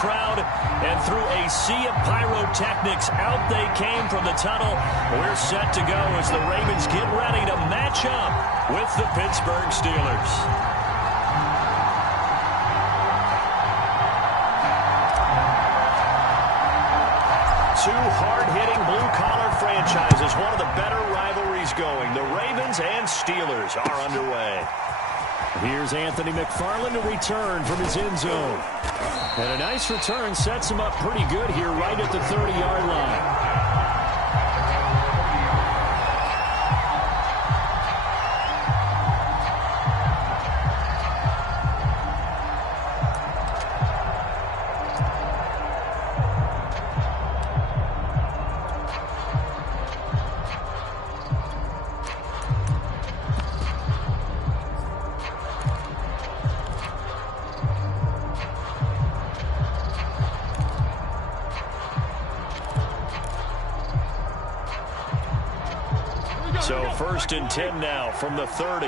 crowd, and through a sea of pyrotechnics, out they came from the tunnel. We're set to go as the Ravens get ready to match up with the Pittsburgh Steelers. Two hard-hitting blue-collar franchises, one of the better rivalries going. The Ravens and Steelers are underway. Here's Anthony McFarland to return from his end zone. And a nice return sets him up pretty good here right at the 30-yard line. So 1st and 10 now from the 30.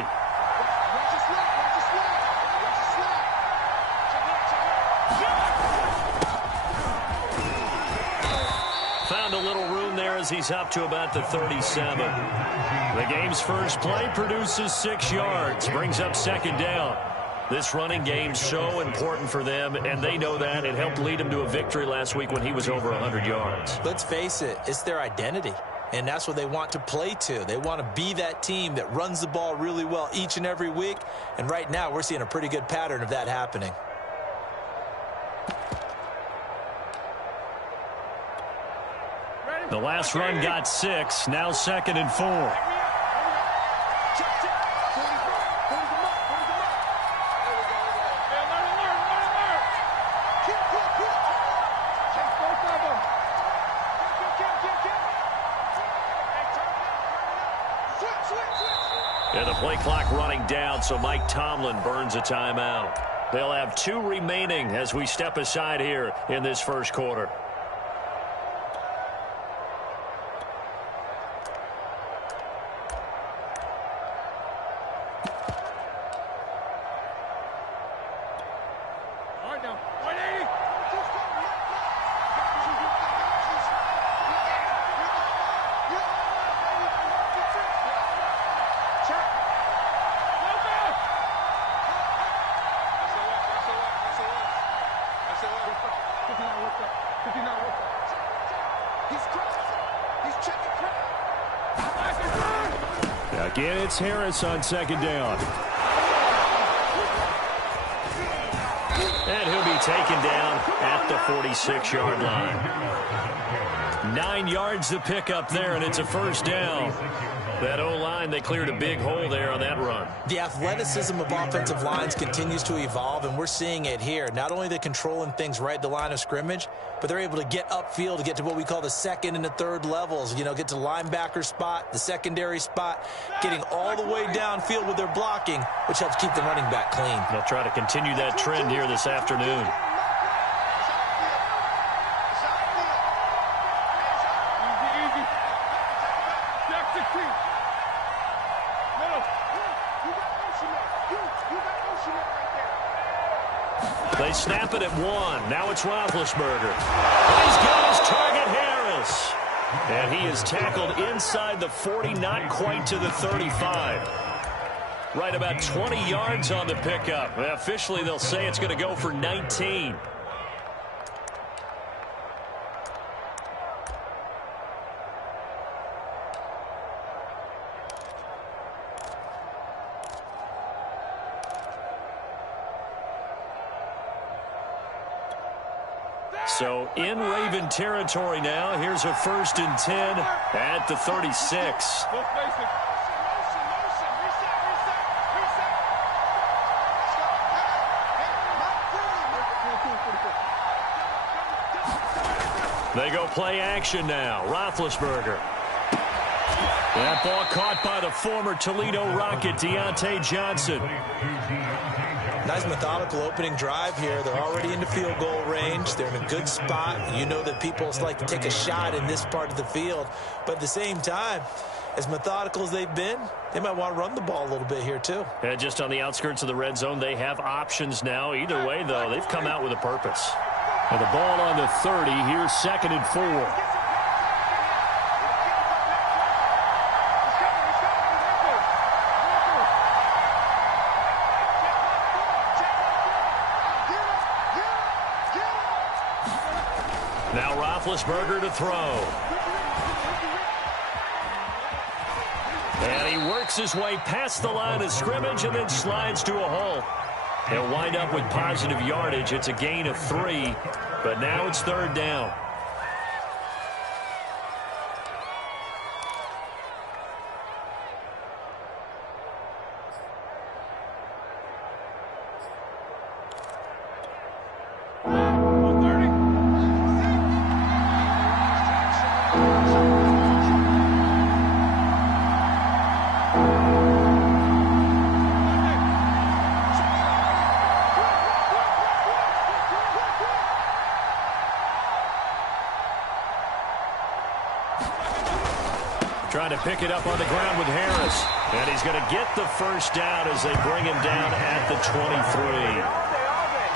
Found a little room there as he's up to about the 37. The game's first play produces 6 yards, brings up 2nd down. This running game's so important for them, and they know that. It helped lead him to a victory last week when he was over 100 yards. Let's face it, it's their identity. And that's what they want to play to. They want to be that team that runs the ball really well each and every week. And right now, we're seeing a pretty good pattern of that happening. The last run got 6. Now 2nd and 4. And the play clock running down, so Mike Tomlin burns a timeout. They'll have 2 remaining as we step aside here in this first quarter. Again, it's Harris on 2nd down. And he'll be taken down at the 46-yard line. 9 yards to pick up there, and it's a 1st down. That O-line, they cleared a big hole there on that run. The athleticism of offensive lines continues to evolve, and we're seeing it here. Not only are they controlling things right at the line of scrimmage, but they're able to get upfield to get to what we call the 2nd and the 3rd levels. You know, get to the linebacker spot, the secondary spot, getting all the way downfield with their blocking, which helps keep the running back clean. They'll try to continue that trend here this afternoon. They snap it at 1. Now it's Roethlisberger. He's got his target, Harris. And he is tackled inside the 40, not quite to the 35. Right about 20 yards on the pickup. Officially, they'll say it's going to go for 19. So in Raven territory now. Here's a 1st and 10 at the 36. They go play action now. Roethlisberger. That ball caught by the former Toledo Rocket, Deontay Johnson. Nice methodical opening drive here. They're already into field goal range. They're in a good spot. You know that people like to take a shot in this part of the field. But at the same time, as methodical as they've been, they might want to run the ball a little bit here too. Yeah, just on the outskirts of the red zone, they have options now. Either way, though, they've come out with a purpose. And the ball on the 30. Here's 2nd and 4. Now Roethlisberger to throw. And he works his way past the line of scrimmage and then slides to a halt. He'll wind up with positive yardage. It's a gain of 3, but now it's 3rd down. Trying to pick it up on the ground with Harris. And he's going to get the 1st down as they bring him down at the 23.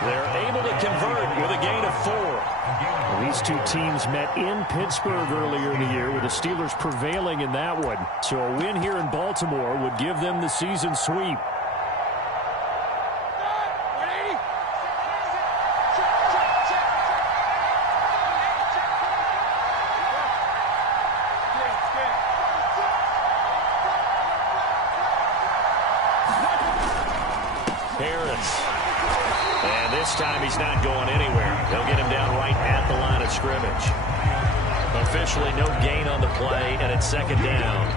They're able to convert with a gain of 4. Well, these two teams met in Pittsburgh earlier in the year, with the Steelers prevailing in that one. So a win here in Baltimore would give them the season sweep. This time he's not going anywhere. They'll get him down right at the line of scrimmage. Officially no gain on the play, and it's 2nd down.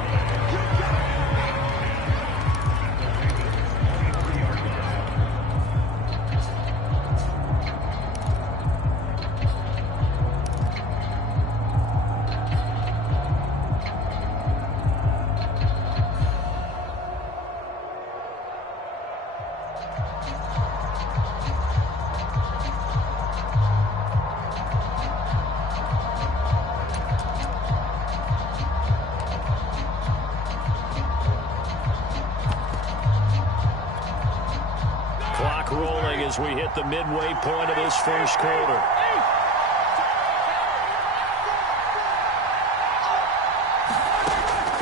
Rolling as we hit the midway point of this 1st quarter.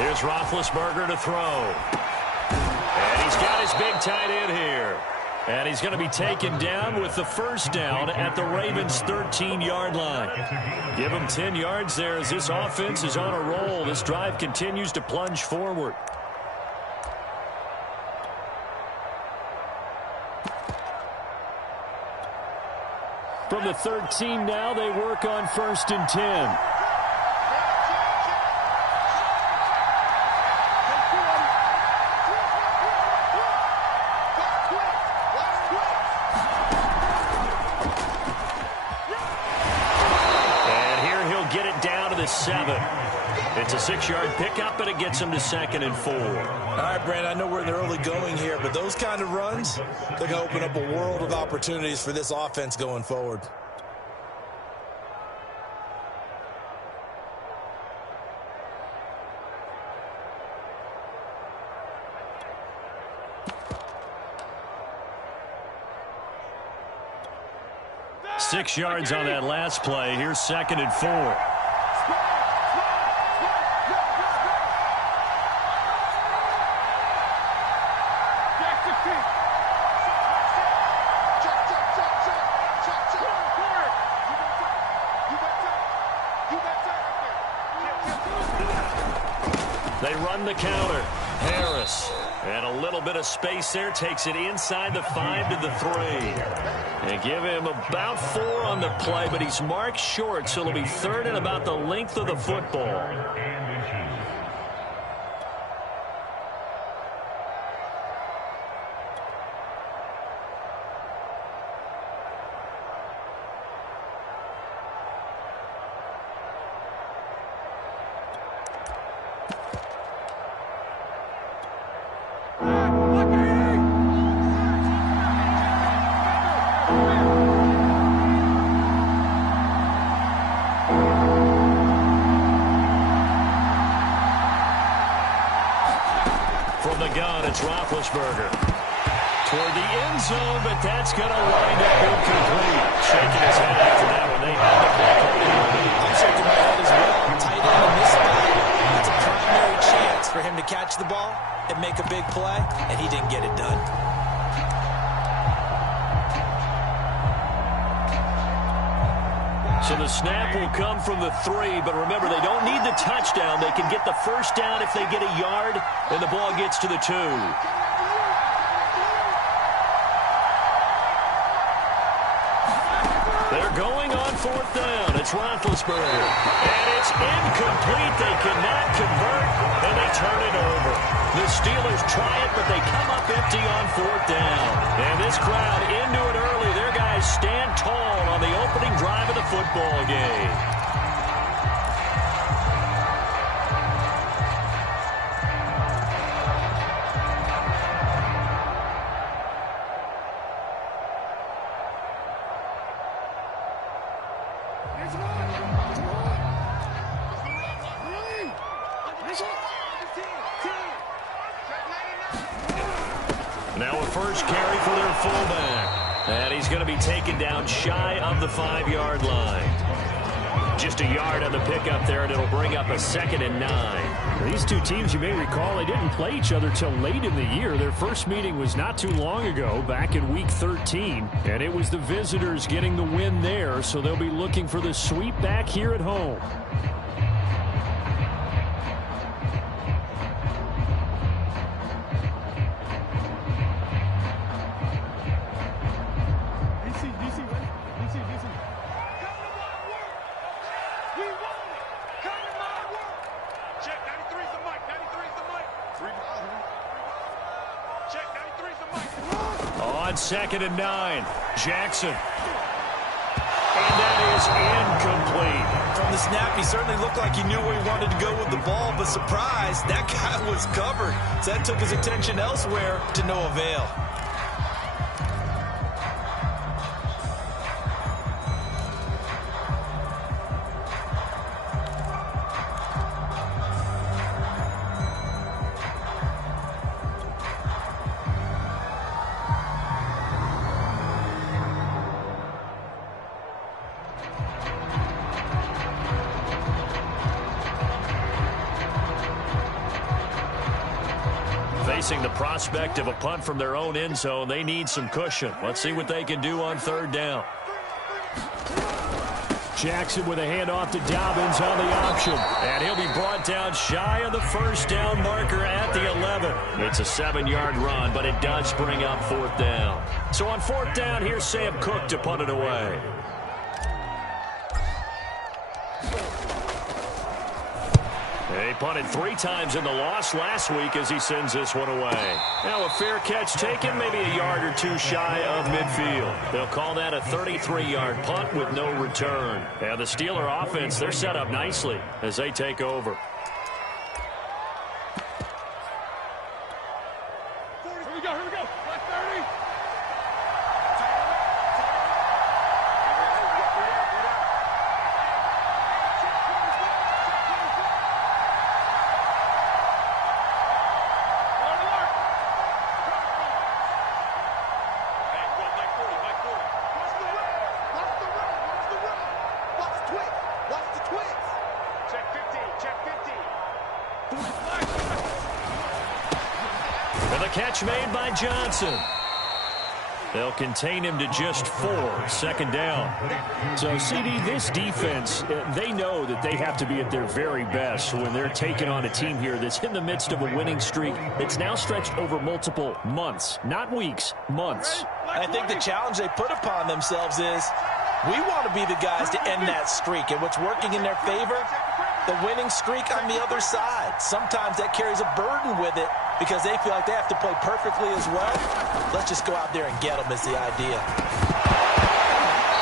Here's Roethlisberger to throw. And he's got his big tight end here. And he's going to be taken down with the 1st down at the Ravens' 13-yard line. Give him 10 yards there as this offense is on a roll. This drive continues to plunge forward. From the 13 now, they work on 1st and 10. And here he'll get it down to the 7. It's a 6-yard pickup, but it gets him to 2nd and 4. All right, Brandon, I know we're in the early going here, but those kind of runs, they're going to open up a world of opportunities for this offense going forward. Six yards on that last play. Here's 2nd and 4. They run the counter. Harris. And a little bit of space there. Takes it inside the 5 to the 3. And give him about 4 on the play, but he's marked short, so it'll be 3rd and about the length of the football. From the gun, it's Roethlisberger. Toward the end zone, but that's going to wind up incomplete. Shaking his head after that catch the ball and make a big play, and he didn't get it done. So the snap will come from the 3, but remember, they don't need the touchdown. They can get the first down if they get a yard, and the ball gets to the 2. They're going on 4th down. It's Roethlisberger. And it's incomplete. They cannot convert, and they turn it over. The Steelers try it, but they come up empty on 4th down. And this crowd into it early. Their guys stand tall on the opening drive of the football game. Now a first carry for their fullback. And he's going to be taken down shy of the 5-yard line. Just a yard on the pickup there, and it'll bring up a 2nd and 9. These two teams, you may recall, they didn't play each other till late in the year. Their first meeting was not too long ago, back in Week 13. And it was the visitors getting the win there, so they'll be looking for the sweep back here at home. On 2nd and 9, Jackson. And that is incomplete. From the snap, he certainly looked like he knew where he wanted to go with the ball, but surprise, that guy was covered. So that took his attention elsewhere to no avail. Facing the prospect of a punt from their own end zone, they need some cushion. Let's see what they can do on 3rd down. Jackson with a handoff to Dobbins on the option. And he'll be brought down shy of the 1st down marker at the 11. It's a 7-yard run, but it does bring up 4th down. So on 4th down, here's Sam Cook to punt it away. He punted 3 times in the loss last week as he sends this one away. Now a fair catch taken, maybe a yard or 2 shy of midfield. They'll call that a 33-yard punt with no return. And the Steeler offense, they're set up nicely as they take over. Here we go. Black 30. And the catch made by Johnson. They'll contain him to just 4, 2nd down. So, CD, this defense, they know that they have to be at their very best when they're taking on a team here that's in the midst of a winning streak that's now stretched over multiple months, not weeks, months. I think the challenge they put upon themselves is we want to be the guys to end that streak. And what's working in their favor? The winning streak on the other side. Sometimes that carries a burden with it because they feel like they have to play perfectly as well. Let's just go out there and get them is the idea.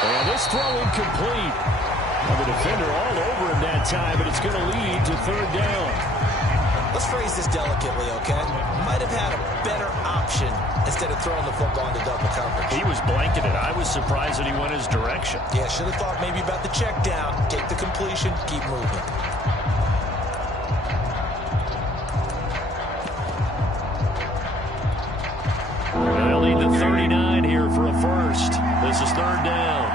And this throw incomplete. Well, the defender all over him that time, but it's going to lead to 3rd down. Let's phrase this delicately, okay? Might have had a better option instead of throwing the football into double coverage. He was blanketed. I was surprised that he went his direction. Yeah, should have thought maybe about the check down, take the completion, keep moving. They'll need the 39 here for a first. This is 3rd down.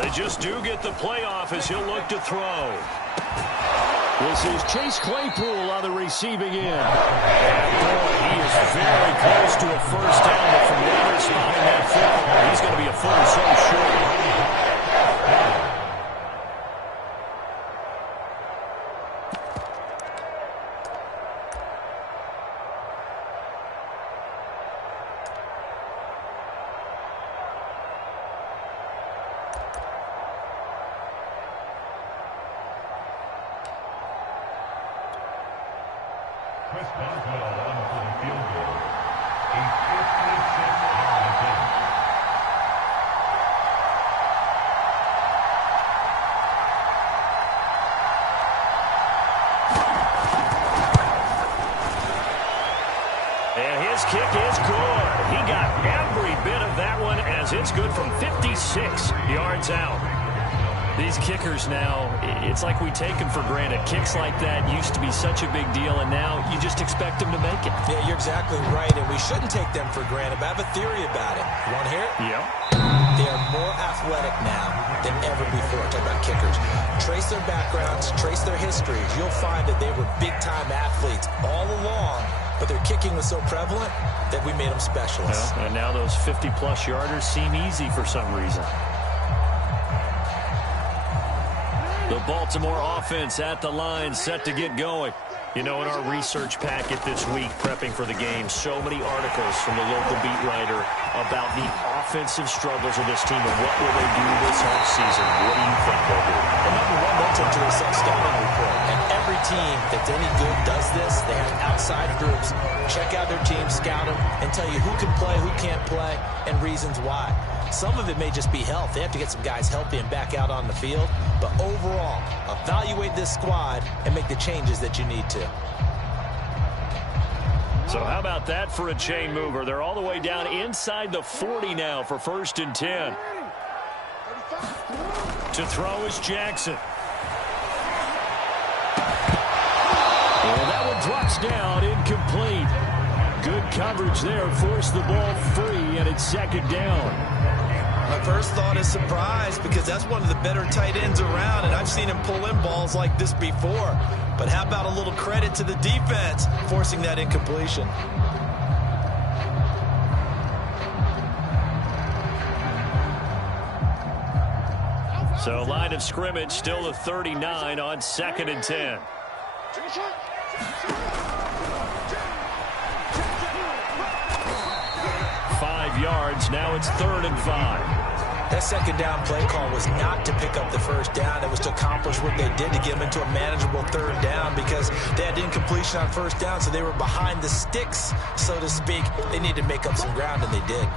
They just do get the playoff as he'll look to throw. This is Chase Claypool on the receiving end. And boy, he is very close to a first down, but from the other spot in that football, he's going to be a foot or so short. Chris Boswell on for the field goal. A 56-yard attempt. And his kick is good. He got every bit of that one as it's good from 56 yards out. These kickers now, it's like we take them for granted. Kicks like that used to be such a big deal, and now you just expect them to make it. Yeah, you're exactly right, and we shouldn't take them for granted, but I have a theory about it. You want to hear it? Yeah. They are more athletic now than ever before. Talk about kickers. Trace their backgrounds, trace their histories. You'll find that they were big-time athletes all along, but their kicking was so prevalent that we made them specialists. Yeah, and now those 50-plus yarders seem easy for some reason. The Baltimore offense at the line, set to get going. You know, in our research packet this week, prepping for the game, so many articles from the local beat writer about the offensive struggles of this team and what will they do this offseason. What do you think they'll do? Well, number one, they'll take to a self-scouting report. And every team that's any good does this. They have outside groups. Check out their team, scout them, and tell you who can play, who can't play, and reasons why. Some of it may just be health. They have to get some guys healthy and back out on the field. But overall, evaluate this squad and make the changes that you need to. So how about that for a chain mover? They're all the way down inside the 40 now for 1st and 10. To throw is Jackson. And that one drops down, incomplete. Good coverage there, forced the ball free, and it's 2nd down. My first thought is surprise, because that's one of the better tight ends around, and I've seen him pull in balls like this before. But how about a little credit to the defense forcing that incompletion? So line of scrimmage still the 39 on 2nd and 10. 5 yards, now it's 3rd and 5. That 2nd down play call was not to pick up the 1st down. It was to accomplish what they did to get them into a manageable 3rd down, because they had incompletion on 1st down, so they were behind the sticks, so to speak. They needed to make up some ground, and they did.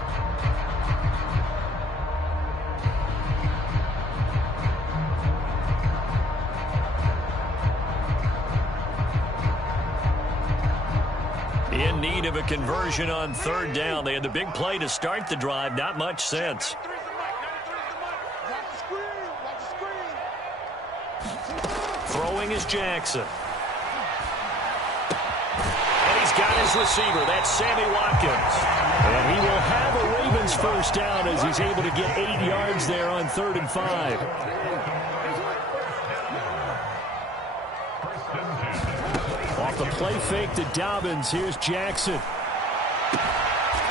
In need of a conversion on 3rd down. They had the big play to start the drive. Not much sense. Throwing is Jackson. And he's got his receiver. That's Sammy Watkins. And he will have a Ravens 1st down as he's able to get 8 yards there on 3rd and 5. Off the play fake to Dobbins. Here's Jackson.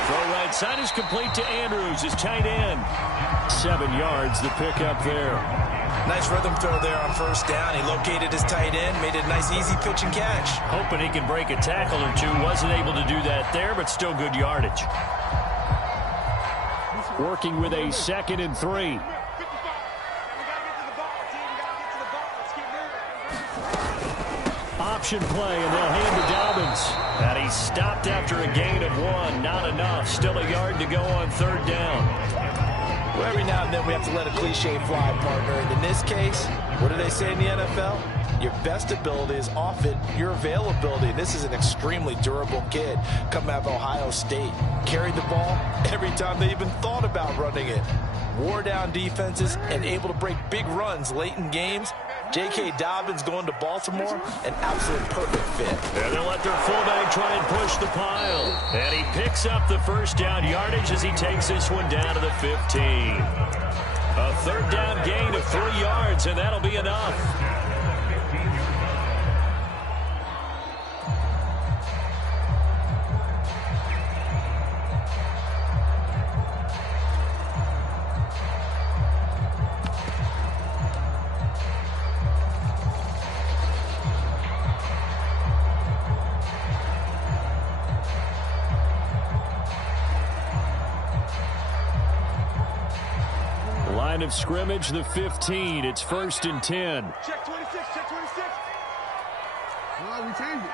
Throw right side is complete to Andrews, his tight end. 7 yards, the pickup there. Nice rhythm throw there on 1st down. He located his tight end, made it a nice, easy pitch and catch. Hoping he can break a tackle or two. Wasn't able to do that there, but still good yardage. Working with a 2nd and 3. Option play, and they'll hand to Dobbins. And he stopped after a gain of 1. Not enough. Still a yard to go on 3rd down. Well, every now and then we have to let a cliche fly, partner. And in this case, what do they say in the NFL? Your best ability is often your availability. This is an extremely durable kid coming out of Ohio State. Carried the ball every time they even thought about running it. Wore down defenses and able to break big runs late in games. J.K. Dobbins going to Baltimore, an absolute perfect fit. And they'll let their fullback try and push the pile. And he picks up the 1st down yardage as he takes this one down to the 15. A third down gain of 3 yards, and that'll be enough. Line of scrimmage, the 15. It's 1st and 10. Check 26, check 26. No, we changed it.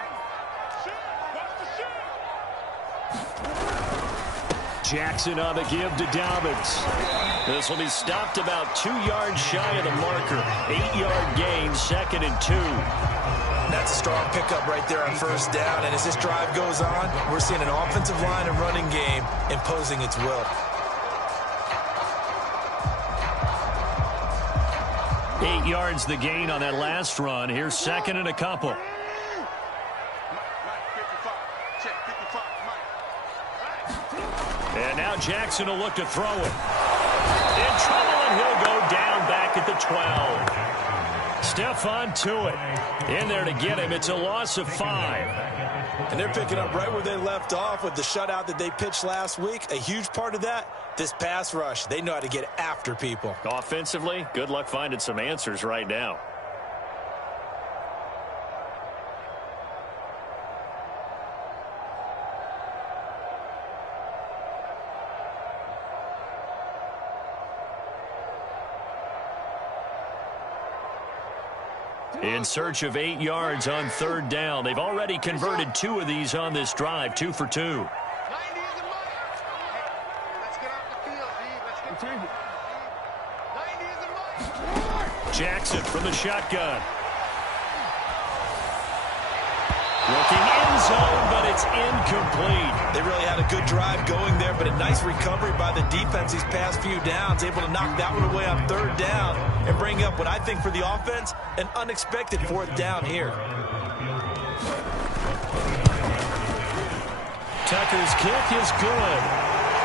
Jackson on the give to Dobbins. This will be stopped about 2 yards shy of the marker. 8-yard gain, 2nd and 2. That's a strong pickup right there on 1st down. And as this drive goes on, we're seeing an offensive line and running game imposing its will. 8 yards the gain on that last run. Here's 2nd and a couple. And now Jackson will look to throw it. In trouble, and he'll go down back at the 12. Stephon Tuitt in there to get him. It's a loss of 5. And they're picking up right where they left off with the shutout that they pitched last week. A huge part of that, this pass rush. They know how to get after people. Offensively, good luck finding some answers right now. In search of 8 yards on 3rd down. They've already converted 2 of these on this drive, 2 for 2. 90 is the mark. Let's get off the field, D. Let's get change it. 90 is the mark. Jackson from the shotgun. Looking end zone, but it's incomplete. They really had a good drive going there, but a nice recovery by the defense these past few downs, able to knock that one away on 3rd down and bring up what I think for the offense, an unexpected 4th down here. Tucker's kick is good,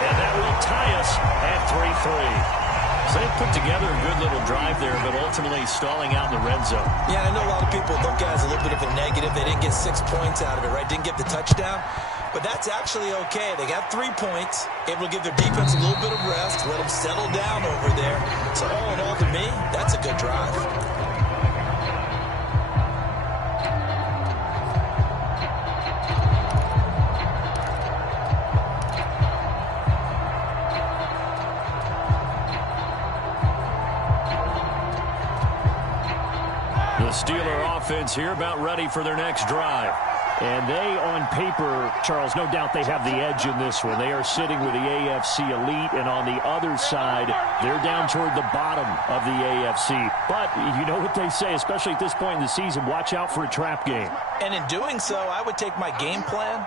and that will tie us at 3-3. So they put together a good little drive there, but ultimately stalling out in the red zone. Yeah, I know a lot of people look at it as a little bit of a negative. They didn't get 6 points out of it, right? Didn't get the touchdown. But that's actually okay. They got 3 points, able to give their defense a little bit of rest, let them settle down over there. So all in all, to me, that's a good drive. The Steeler offense here about ready for their next drive. And they, on paper, Charles, no doubt they have the edge in this one. They are sitting with the AFC elite, and on the other side, they're down toward the bottom of the AFC. But you know what they say, especially at this point in the season, watch out for a trap game. And in doing so, I would take my game plan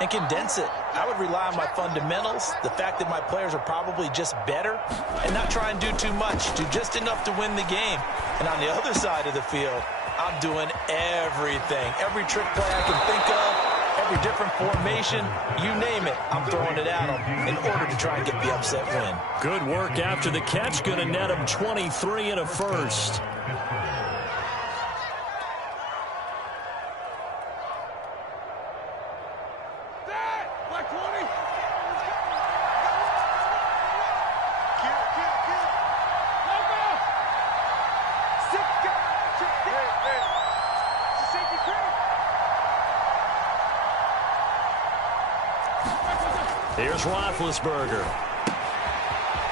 and condense it. I would rely on my fundamentals, the fact that my players are probably just better, and not try and do too much, do just enough to win the game. And on the other side of the field, I'm doing everything. Every trick play I can think of, every different formation, you name it, I'm throwing it at them in order to try and get the upset win. Good work after the catch. Going to net him 23 and a first. Here's Roethlisberger.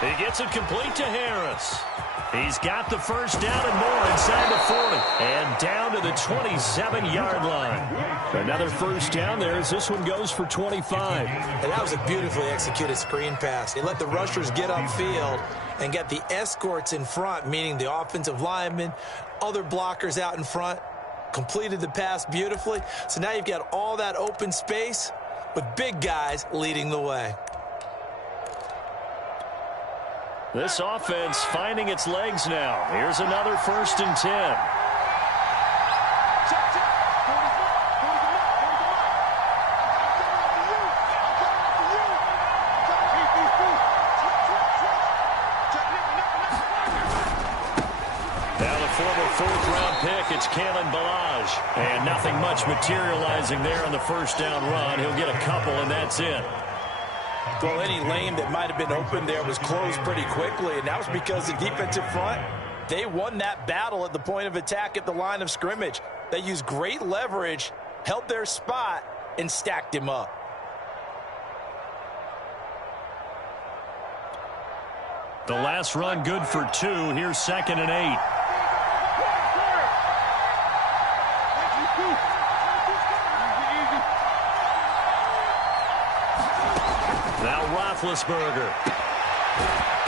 He gets it complete to Harris. He's got the first down and more inside the 40. And down to the 27-yard line. Another first down there as this one goes for 25. And that was a beautifully executed screen pass. He let the rushers get upfield and get the escorts in front, meaning the offensive linemen, other blockers out in front, completed the pass beautifully. So now you've got all that open space with big guys leading the way. This offense finding its legs now. Here's another 1st and 10. fourth-round pick. It's Kalen Ballage. And nothing much materializing there on the first down run. He'll get a couple, and that's it. Well, any lane that might have been open there was closed pretty quickly, and that was because the defensive front, they won that battle at the point of attack at the line of scrimmage. They used great leverage, held their spot, and stacked him up. The last run good for 2. Here's 2nd and 8. Now Roethlisberger.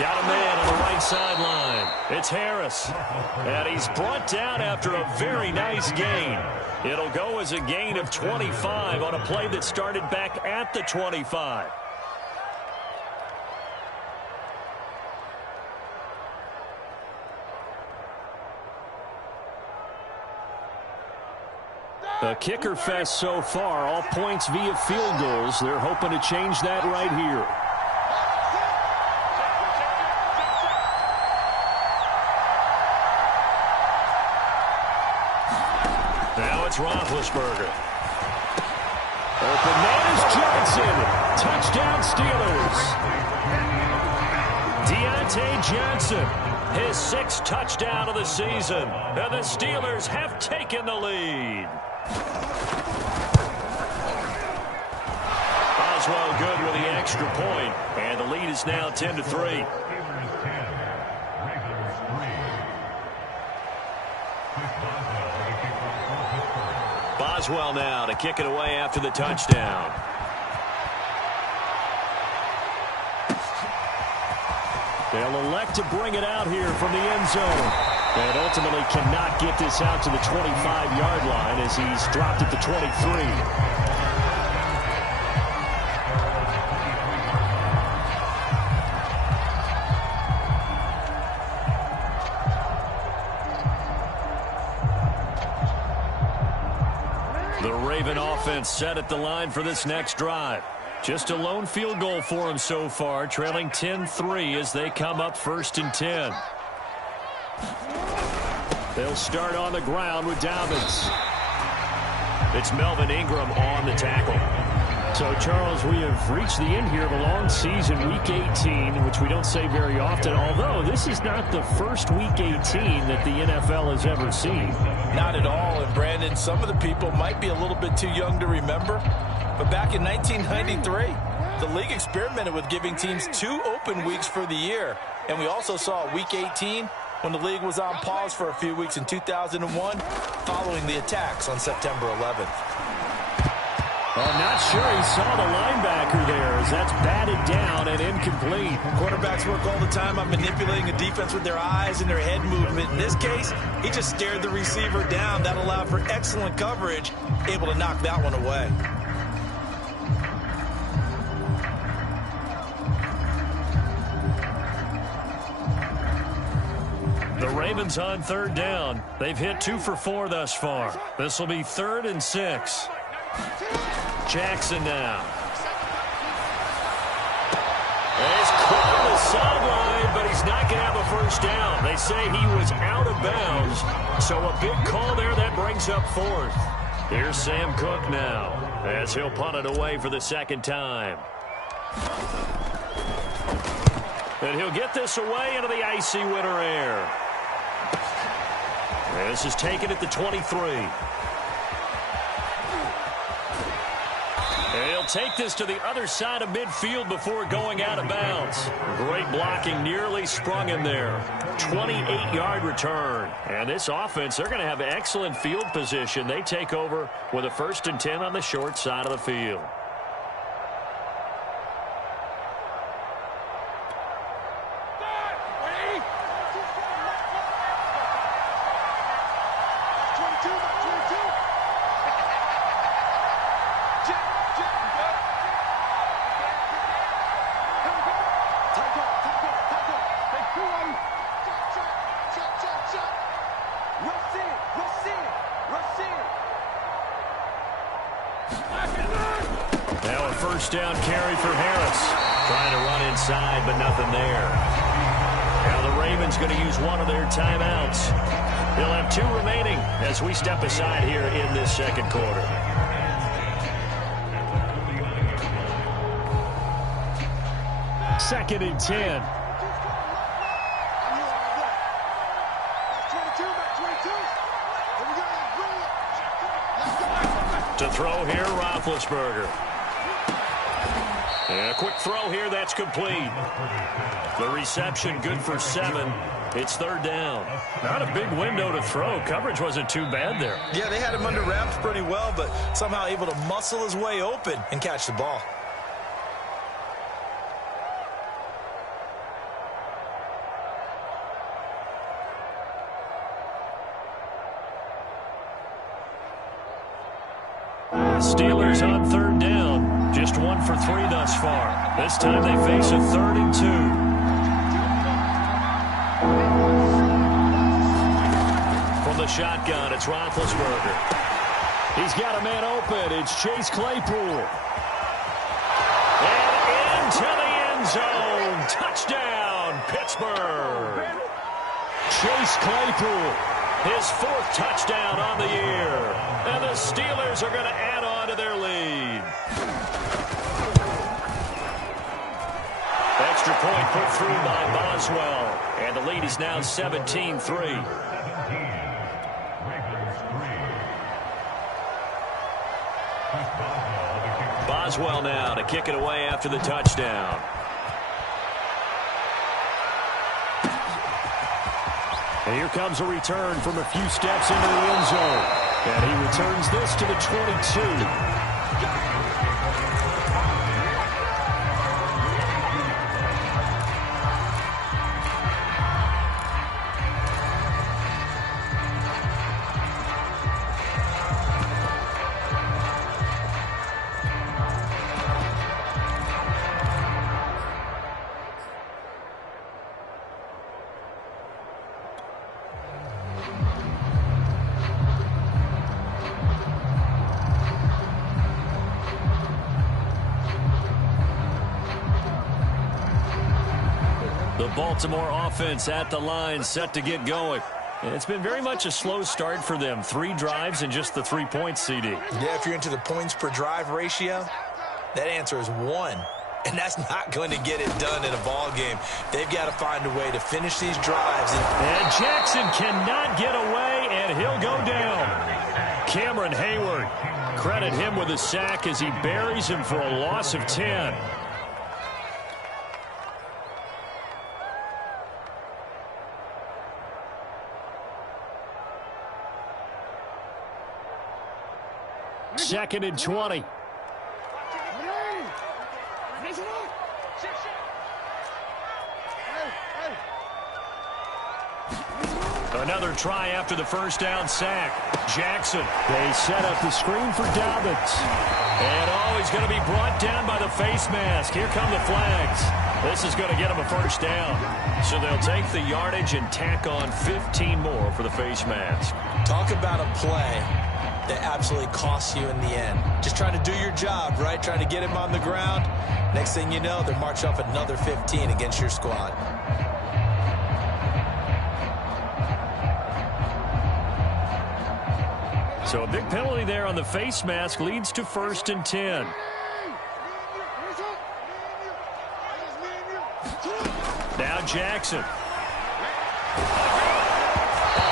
Got a man on the right sideline. It's Harris. And he's brought down after a very nice gain. It'll go as a gain of 25 on a play that started back at the 25. A kicker fest so far, all points via field goals. They're hoping to change that right here. Now it's Roethlisberger. Open man is Johnson. Touchdown Steelers. Deontay Johnson, his 6th touchdown of the season. And the Steelers have taken the lead. Boswell good with the extra point, and the lead is now 10-3. Steelers 10, Ravens 3. Boswell now to kick it away after the touchdown. They'll elect to bring it out here from the end zone. And ultimately cannot get this out to the 25-yard line as he's dropped at the 23. The Raven offense set at the line for this next drive. Just a lone field goal for them so far, trailing 10-3 as they come up 1st and 10. They'll start on the ground with Dobbins. It's Melvin Ingram on the tackle. So, Charles, we have reached the end here of a long season, Week 18, which we don't say very often, although this is not the first Week 18 that the NFL has ever seen. Not at all, and Brandon, some of the people might be a little bit too young to remember, but back in 1993, the league experimented with giving teams 2 open weeks for the year, and we also saw Week 18 when the league was on pause for a few weeks in 2001 following the attacks on September 11th. I'm not sure he saw the linebacker there as that's batted down and incomplete. Quarterbacks work all the time on manipulating a defense with their eyes and their head movement. In this case, he just stared the receiver down. That allowed for excellent coverage, able to knock that one away. The Ravens on 3rd down. They've hit 2 for 4 thus far. This will be 3rd and 6. Jackson now. He's caught on the sideline, but he's not going to have a first down. They say he was out of bounds, so a big call there that brings up 4th. Here's Sam Cook now as he'll punt it away for the 2nd time. And he'll get this away into the icy winter air. This is taken at the 23. He'll take this to the other side of midfield before going out of bounds. Great blocking, nearly sprung him there. 28-yard return. And this offense, they're going to have excellent field position. They take over with a 1st and 10 on the short side of the field. Now a first down carry for Harris. Trying to run inside, but nothing there. Now the Ravens going to use one of their timeouts. He'll have 2 remaining as we step aside here in this second quarter. Second and 10. To throw here, Roethlisberger. And a quick throw here, that's complete. The reception good for 7. It's third down. Not a big window to throw. Coverage wasn't too bad there. Yeah, they had him under wraps pretty well, but somehow able to muscle his way open and catch the ball. Steelers on third down. Just 1 for 3 thus far. This time they face a 3rd and 2. From the shotgun, it's Roethlisberger. He's got a man open. It's Chase Claypool. And into the end zone. Touchdown, Pittsburgh. Chase Claypool. His 4th touchdown on the year. And the Steelers are going to add on to their lead. Extra point put through by Boswell. And the lead is now 17-3. Boswell now to kick it away after the touchdown. And here comes a return from a few steps into the end zone. And he returns this to the 22. Baltimore offense at the line, set to get going. And it's been very much a slow start for them. 3 drives and just the 3 points, CD. Yeah, if you're into the points per drive ratio, that answer is 1. And that's not going to get it done in a ball game. They've got to find a way to finish these drives. And Jackson cannot get away, and he'll go down. Cameron Hayward, credit him with a sack as he buries him for a loss of 10. Second and 20. Another try after the first down sack. Jackson. They set up the screen for Dobbins. And he's going to be brought down by the face mask. Here come the flags. This is going to get him a first down. So they'll take the yardage and tack on 15 more for the face mask. Talk about a play that absolutely costs you in the end. Just trying to do your job, right? Trying to get him on the ground. Next thing you know, they're marching off another 15 against your squad. So a big penalty there on the face mask leads to 1st and 10. Now Jackson.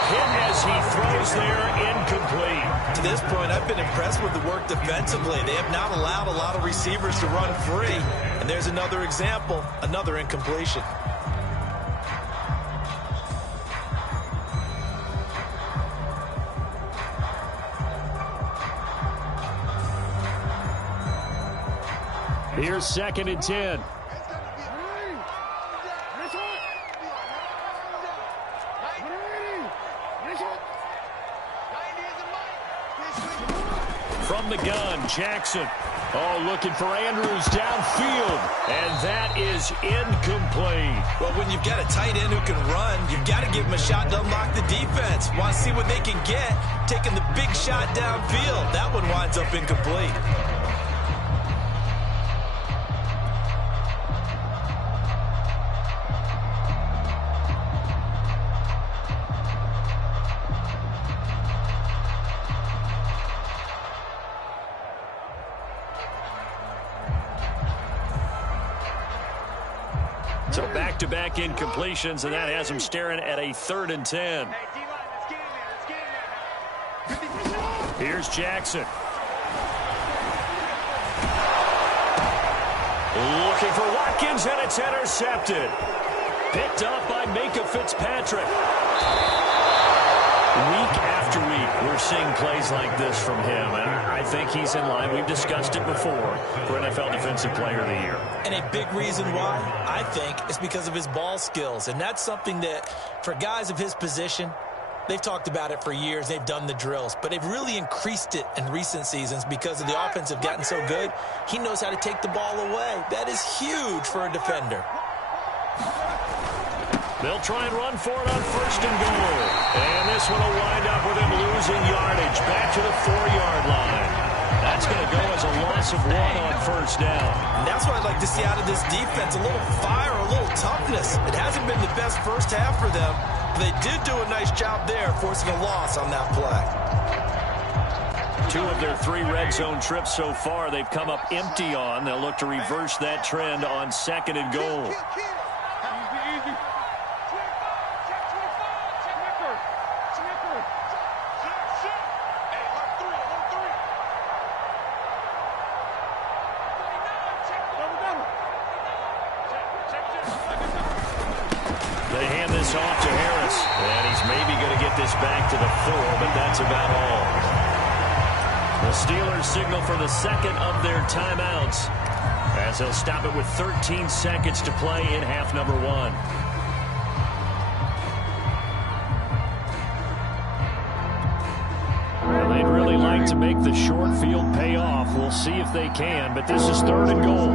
Hit as he throws there, incomplete. To this point, I've been impressed with the work defensively. They have not allowed a lot of receivers to run free. And there's another example, another incompletion. Here's 2nd and 10. From the gun, Jackson. Oh, looking for Andrews downfield. And that is incomplete. Well, when you've got a tight end who can run, you've got to give him a shot to unlock the defense. Want to see what they can get. Taking the big shot downfield. That one winds up incomplete. So back-to-back incompletions, and that has him staring at a 3rd and 10. Here's Jackson. Looking for Watkins, and it's intercepted. Picked up by Minkah Fitzpatrick. Week after week, we're seeing plays like this from him, and I think he's in line. We've discussed it before for NFL Defensive Player of the Year. And a big reason why, I think, is because of his ball skills. And that's something that, for guys of his position, they've talked about it for years. They've done the drills. But they've really increased it in recent seasons because of the offense have gotten so good. He knows how to take the ball away. That is huge for a defender. They'll try and run for it on 1st and goal. And this one will wind up with him losing yardage back to the 4-yard line. That's going to go as a loss of 1 on 1st down. And that's what I'd like to see out of this defense, a little fire, a little toughness. It hasn't been the best first half for them, but they did do a nice job there forcing a loss on that play. 2 of their 3 red zone trips so far they've come up empty on. They'll look to reverse that trend on 2nd and goal. Off to Harris, and he's maybe going to get this back to the 4, but that's about all. The Steelers signal for the 2nd of their timeouts as they'll stop it with 13 seconds to play in half number 1. Well, they'd really like to make the short field pay off. We'll see if they can, but this is 3rd and goal.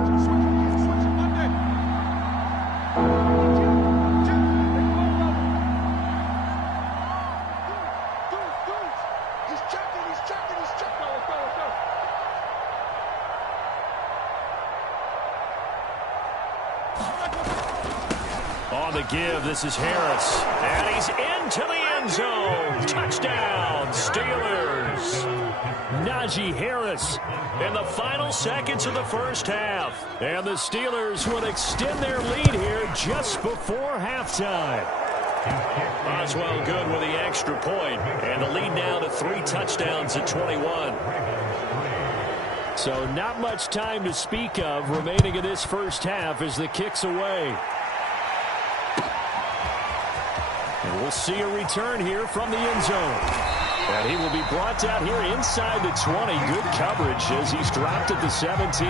On the give, this is Harris. And he's into the end zone. Touchdown, Steelers. Najee Harris in the final seconds of the first half. And the Steelers would extend their lead here just before halftime. Oswell good with the extra point. And the lead now to 3 touchdowns at 21. So not much time to speak of remaining in this first half as the kick's away. And we'll see a return here from the end zone. And he will be brought out here inside the 20. Good coverage as he's dropped at the 17.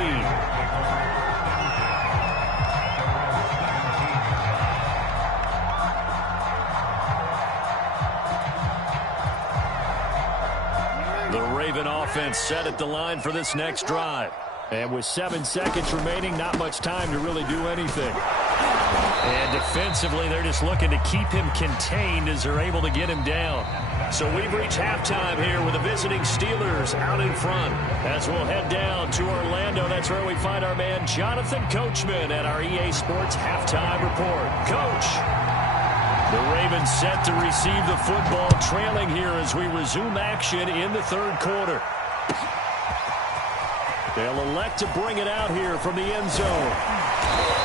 The Raven offense set at the line for this next drive. And with 7 seconds remaining, not much time to really do anything. And defensively, they're just looking to keep him contained as they're able to get him down. So we've reached halftime here with the visiting Steelers out in front. As we'll head down to Orlando, that's where we find our man Jonathan Coachman at our EA Sports Halftime Report. Coach, the Ravens set to receive the football, trailing here as we resume action in the 3rd quarter. They'll elect to bring it out here from the end zone.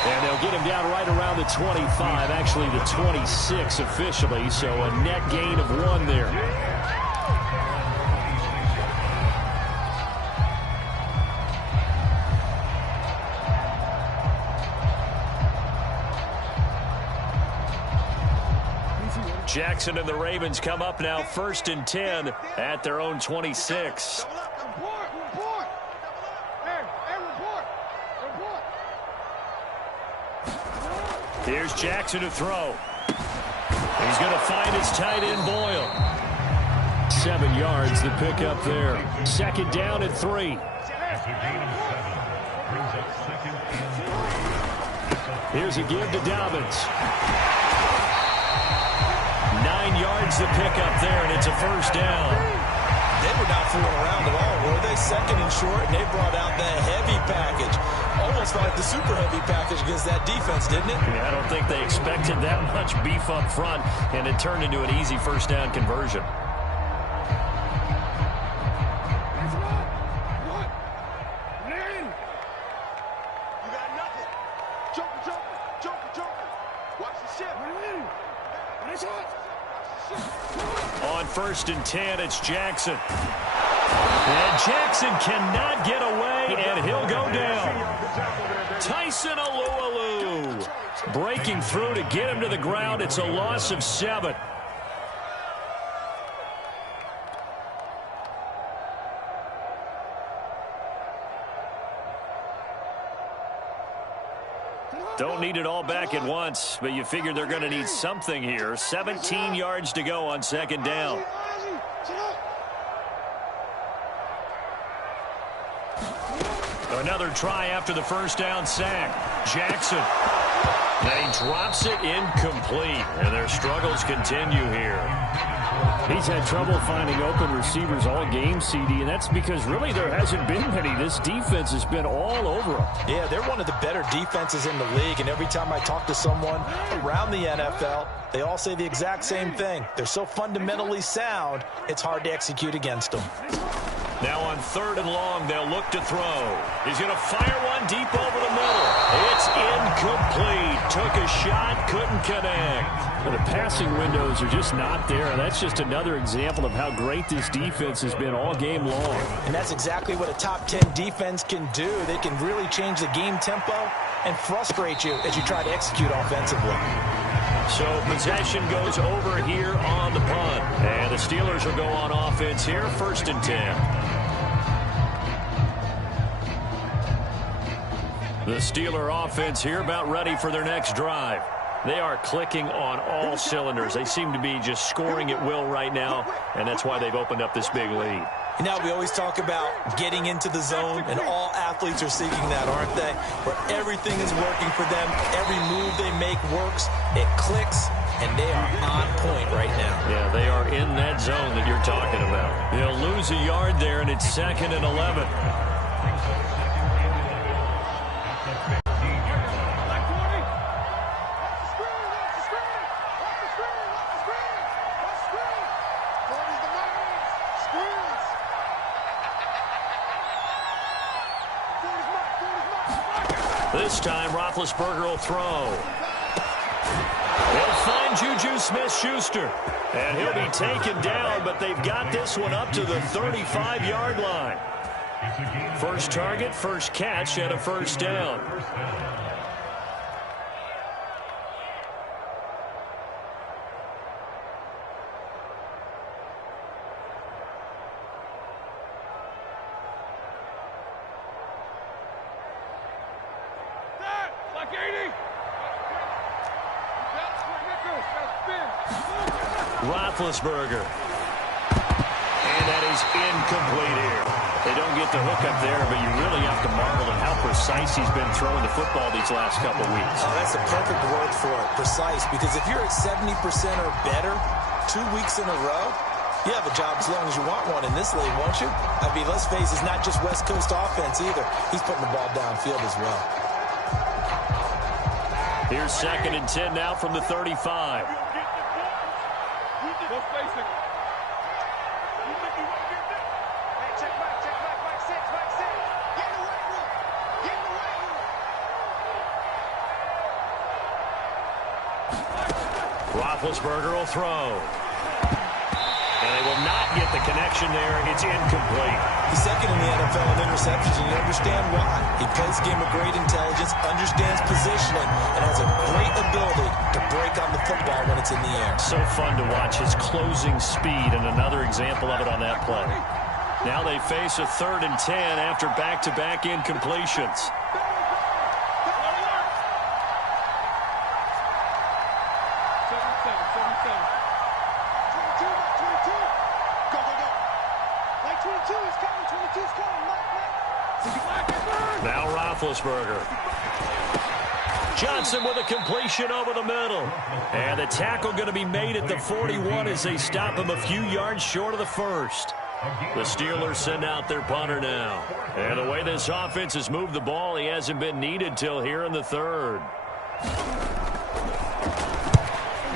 And they'll get him down right around the 25, actually the 26 officially, so a net gain of 1 there. Jackson and the Ravens come up now 1st and 10 at their own 26. Here's Jackson to throw. He's going to find his tight end Boyle. 7 yards the pick up there. 2nd down at 3. Here's a give to Dobbins. 9 yards the pick up there, and it's a 1st down. They were not fooling around at all, were they? 2nd and short, and they brought out the heavy package. Almost like the super heavy package against that defense, didn't it? Yeah, I don't think they expected that much beef up front, and it turned into an easy 1st down conversion. You got nothing. Joker. On 1st and 10, it's Jackson. And Jackson cannot get away, and he'll go down. Tyson Alualu breaking through to get him to the ground. It's a loss of 7. Don't need it all back at once, but you figure they're going to need something here. 17 yards to go on 2nd down. Another try after the 1st down sack. Jackson. And he drops it incomplete. And their struggles continue here. He's had trouble finding open receivers all game, CD, and that's because really there hasn't been many. This defense has been all over him. Yeah, they're one of the better defenses in the league, and every time I talk to someone around the NFL, they all say the exact same thing. They're so fundamentally sound, it's hard to execute against them. Now on 3rd and long, they'll look to throw. He's going to fire one deep over the middle. It's incomplete. Took a shot, couldn't connect. Well, the passing windows are just not there. That's just another example of how great this defense has been all game long. And that's exactly what a top 10 defense can do. They can really change the game tempo and frustrate you as you try to execute offensively. So possession goes over here on the punt. And the Steelers will go on offense here, 1st and 10. The Steeler offense here about ready for their next drive. They are clicking on all cylinders. They seem to be just scoring at will right now, and that's why they've opened up this big lead. You know, we always talk about getting into the zone, and all athletes are seeking that, aren't they? Where everything is working for them, every move they make works, it clicks, and they are on point right now. Yeah, they are in that zone that you're talking about. They'll lose a yard there, and it's 2nd and 11. This time, Roethlisberger will throw. They'll find Juju Smith-Schuster. And he'll be taken down, but they've got this one up to the 35-yard line. First target, first catch, and a 1st down. Roethlisberger. And that is incomplete here. They don't get the hook up there, but you really have to marvel at how precise he's been throwing the football these last couple weeks. Oh, that's the perfect word for it, precise, because if you're at 70% or better 2 weeks in a row, you have a job as long as you want one in this league, won't you? I mean, let's face it, it's not just West Coast offense either. He's putting the ball downfield as well. Here's 2nd and 10 now from the 35. Roethlisberger will throw. And they will not get the connection there. It's incomplete. He's 2nd in the NFL in interceptions, and you understand why. He plays the game with great intelligence, understands positioning, and has a great ability to break on the football when it's in the air. So fun to watch his closing speed, and another example of it on that play. Now they face a 3rd and 10 after back-to-back incompletions. Now Roethlisberger. Johnson with a completion over the middle. And the tackle going to be made at the 41 as they stop him a few yards short of the 1st. The Steelers send out their punter now. And the way this offense has moved the ball, he hasn't been needed till here in the 3rd.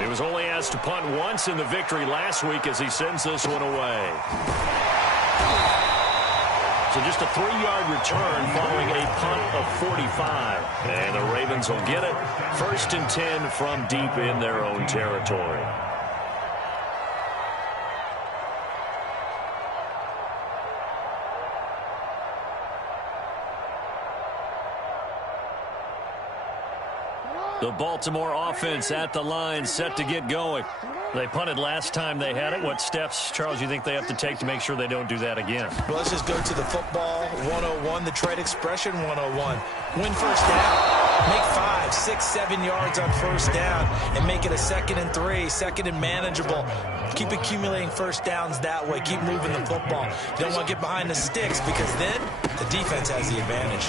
He was only asked to punt once in the victory last week as he sends this one away. So just a 3-yard return following a punt of 45. And the Ravens Ravens will get it. 1st and 10 from deep in their own territory. The Baltimore offense at the line, set to get going. They punted last time they had it. What steps, Charles, you think they have to take to make sure they don't do that again? Well, let's just go to the football 101, the trade expression 101. Win first down. Make 5, 6, 7 yards on first down and make it a 2nd and 3, 2nd and manageable. Keep accumulating first downs that way. Keep moving the football. You don't want to get behind the sticks because then the defense has the advantage.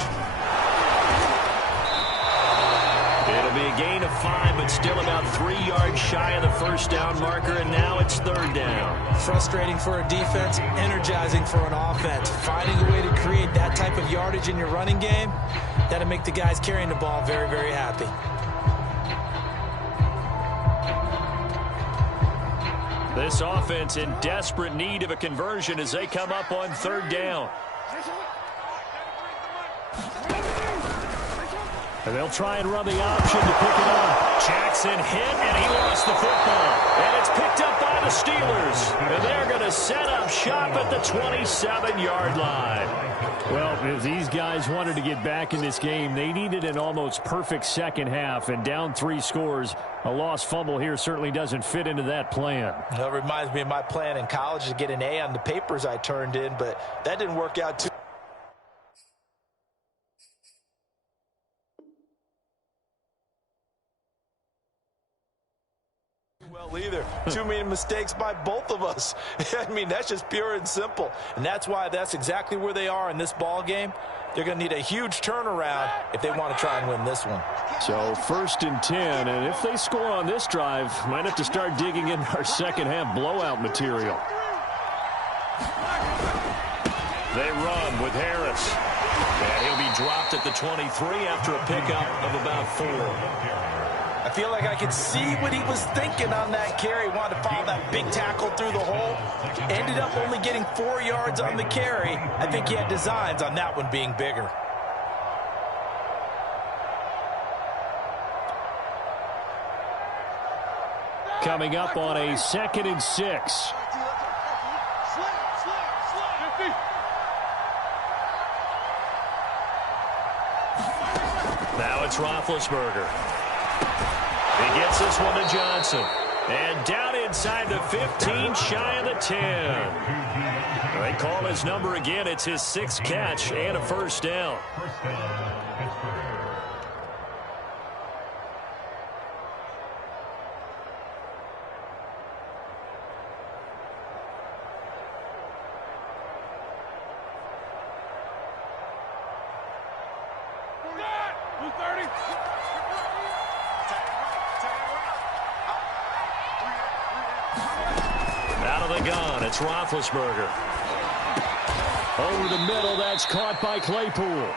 It'll be a gain of 5, but still about 3 yards shy of the first down marker, and now it's 3rd down. Frustrating for a defense, energizing for an offense. Finding a way to create that type of yardage in your running game, that'll make the guys carrying the ball very, very happy. This offense in desperate need of a conversion as they come up on 3rd down. And they'll try and run the option to pick it up. Jackson hit, and he lost the football. And it's picked up by the Steelers. And they're going to set up shop at the 27-yard line. Well, if these guys wanted to get back in this game, they needed an almost perfect second half. And down 3 scores, a lost fumble here certainly doesn't fit into that plan. That reminds me of my plan in college to get an A on the papers I turned in, but that didn't work out too well either. Too many mistakes by both of us. I mean, that's just pure and simple. And that's why that's exactly where they are in this ball game. They're going to need a huge turnaround if they want to try and win this one. So 1st and 10, and if they score on this drive, might have to start digging in our second half blowout material. They run with Harris. And he'll be dropped at the 23 after a pickup of about 4. I feel like I could see what he was thinking on that carry. Wanted to follow that big tackle through the hole. Ended up only getting 4 yards on the carry. I think he had designs on that one being bigger. Coming up on a 2nd and 6. Now it's Roethlisberger. He gets this one to Johnson. And down inside the 15, shy of the 10. They call his number again. It's his 6th catch and a first down. Out of the gun, it's Roethlisberger. Over the middle, that's caught by Claypool.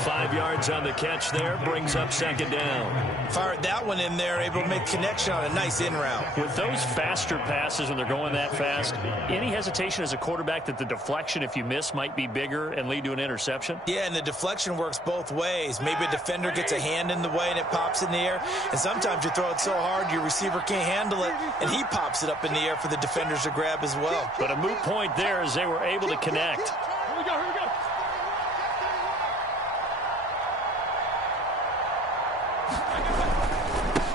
5 yards on the catch there, brings up 2nd down. Fired that one in there, able to make connection on a nice in route. With those faster passes when they're going that fast, any hesitation as a quarterback that the deflection, if you miss, might be bigger and lead to an interception? Yeah, and the deflection works both ways. Maybe a defender gets a hand in the way and it pops in the air. And sometimes you throw it so hard your receiver can't handle it, and he pops it up in the air for the defenders to grab as well. But a moot point there as they were able to connect. Here we go, here we go.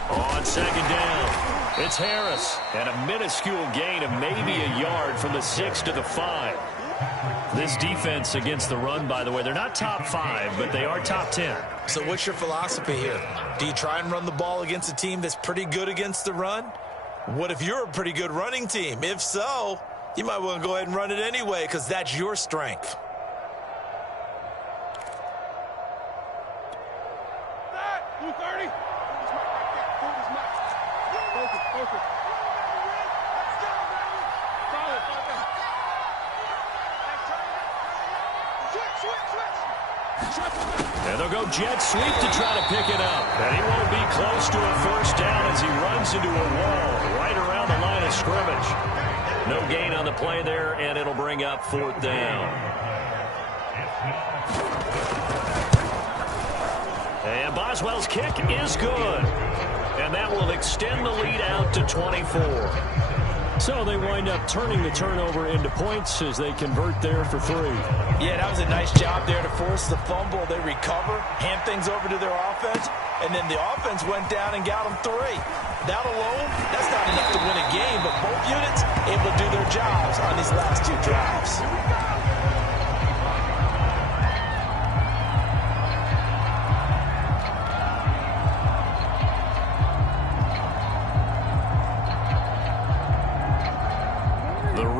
On 2nd down, it's Harris. And a minuscule gain of maybe a yard from the 6 to the 5. This defense against the run, by the way, they're not top 5, but they are top 10. So what's your philosophy here? Do you try and run the ball against a team that's pretty good against the run? What if you're a pretty good running team? If so, you might want to go ahead and run it anyway because that's your strength. And they'll go jet sweep to try to pick it up. And he won't be close to a first down as he runs into a wall right around the line of scrimmage. No gain on the play there, and it'll bring up 4th down. And Boswell's kick is good. And that will extend the lead out to 24. So they wind up turning the turnover into points as they convert there for 3. Yeah, that was a nice job there to force the fumble. They recover, hand things over to their offense, and then the offense went down and got them 3. That alone, that's not enough to win a game, but both units able to do their jobs on these last 2 drives.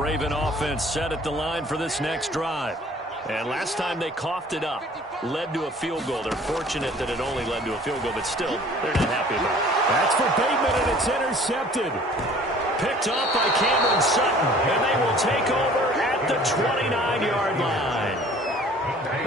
Raven offense set at the line for this next drive. And last time they coughed it up, led to a field goal. They're fortunate that it only led to a field goal, but still, they're not happy about it. That's for Bateman, and it's intercepted. Picked off by Cameron Sutton, and they will take over at the 29-yard line.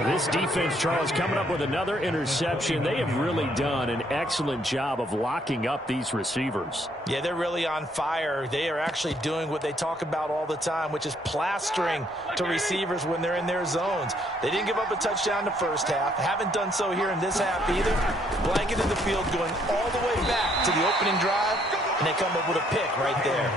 This defense, Charles, coming up with another interception. They have really done an excellent job of locking up these receivers. Yeah, they're really on fire. They are actually doing what they talk about all the time, which is plastering to receivers when they're in their zones. They didn't give up a touchdown the first half. Haven't done so here in this half either. Blanketed the field going all the way back to the opening drive, and they come up with a pick right there.